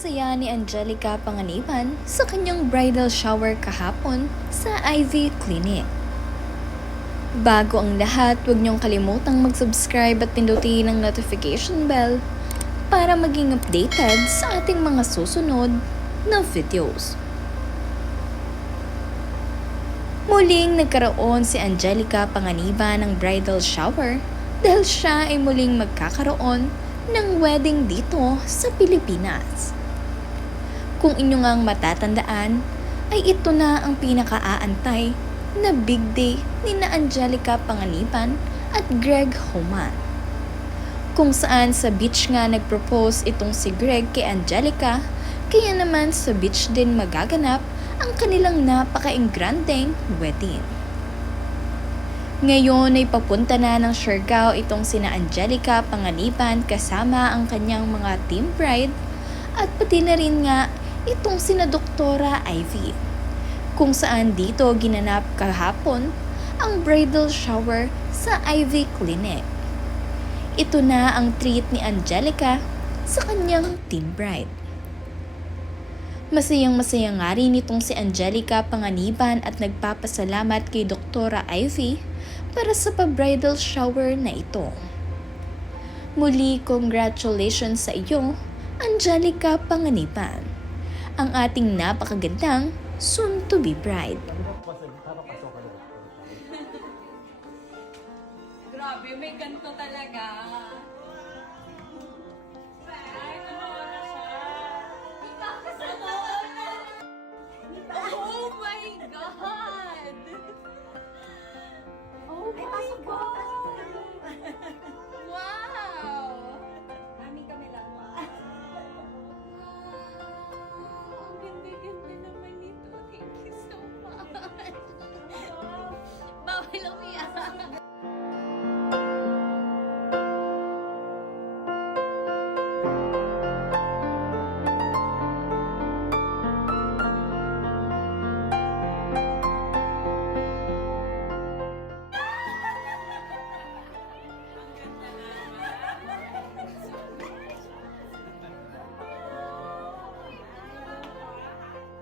saya ni Angelica Panganiban sa kanyang bridal shower kahapon sa Ivy Clinic. Bago ang lahat, huwag niyong kalimutang mag-subscribe at pindutin ang notification bell para maging updated sa ating mga susunod na videos. Muling nagkaroon si Angelica Panganiban ng bridal shower dahil siya ay muling magkakaroon ng wedding dito sa Pilipinas. Kung inyo ngang matatandaan, ay ito na ang pinakaaantay na big day ni na Angelica Panganiban at Greg Homan. Kung saan sa beach nga nagpropose itong si Greg kay Angelica, kaya naman sa beach din magaganap ang kanilang napaka-ingrandeng wedding. Ngayon ay papunta na ng Siargao itong sina Angelica Panganiban kasama ang kanyang mga team bride at pati na rin nga itong sina Doktora Ivy, kung saan dito ginanap kahapon ang bridal shower sa Ivy Clinic. Ito na ang treat ni Angelica sa kanyang team bride. Masayang-masaya nga rin itong si Angelica Panganiban at nagpapasalamat kay Doktora Ivy para sa pa-bridal shower na ito. Muli, congratulations sa iyo, Angelica Panganiban, ang ating napakagandang soon-to-be bride. Grabe, may ganito talaga. Oh my God! Oh my God! Wow! Mami kami lang mo. Ang ganda-ganda naman nito. Thank you so much. Bawal umiyak.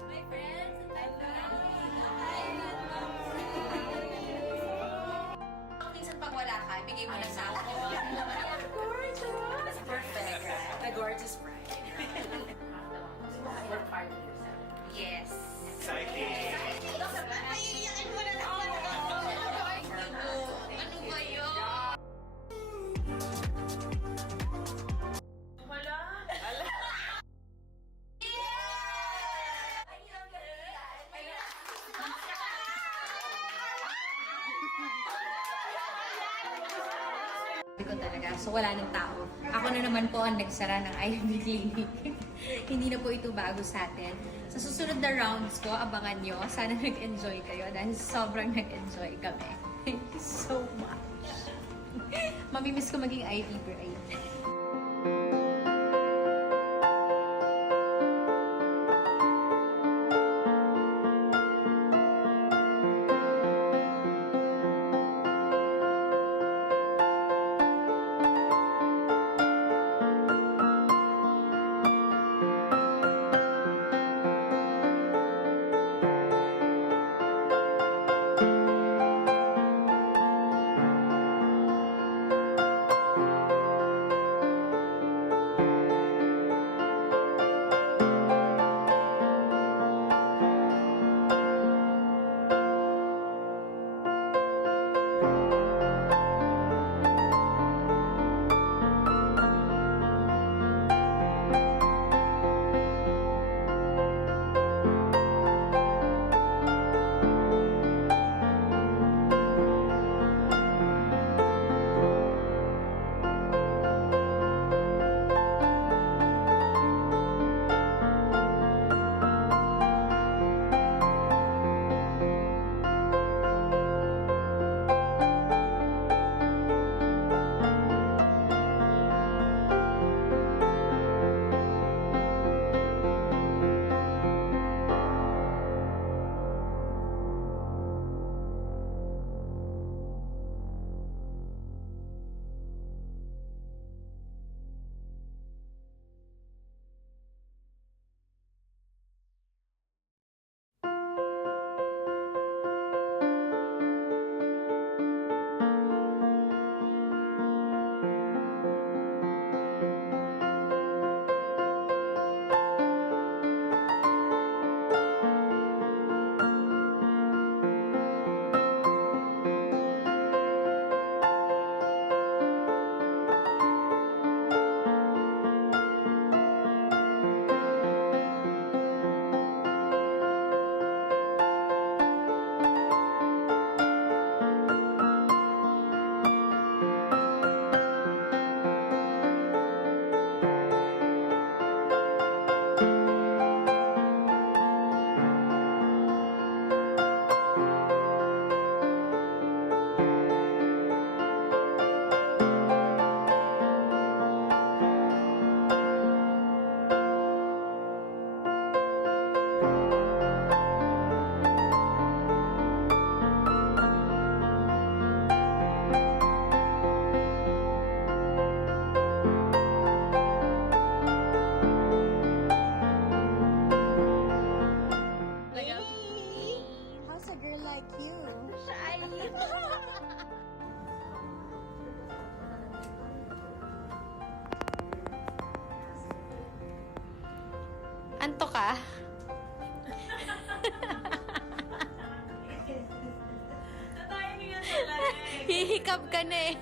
My friends, I'm minsan pag wala ka, bigay mo na sa akin. Gorgeous! Perfect. The gorgeous bride. Yes. Exciting! Iiyakin mo na naman ako. Ano ba yun? Ko talaga. So, wala ng tao. Ako na naman po ang nagsara ng Ivy Clinic. Hindi na po ito bago sa atin. Sa susunod na rounds ko, abangan nyo. Sana nag-enjoy kayo dahil sobrang nag-enjoy kami. Thank you so much. Mamimiss ko maging Ivy bride. girl like you. Shy. Anto ka? Natayo niya talaga eh. Hihikab ka na eh.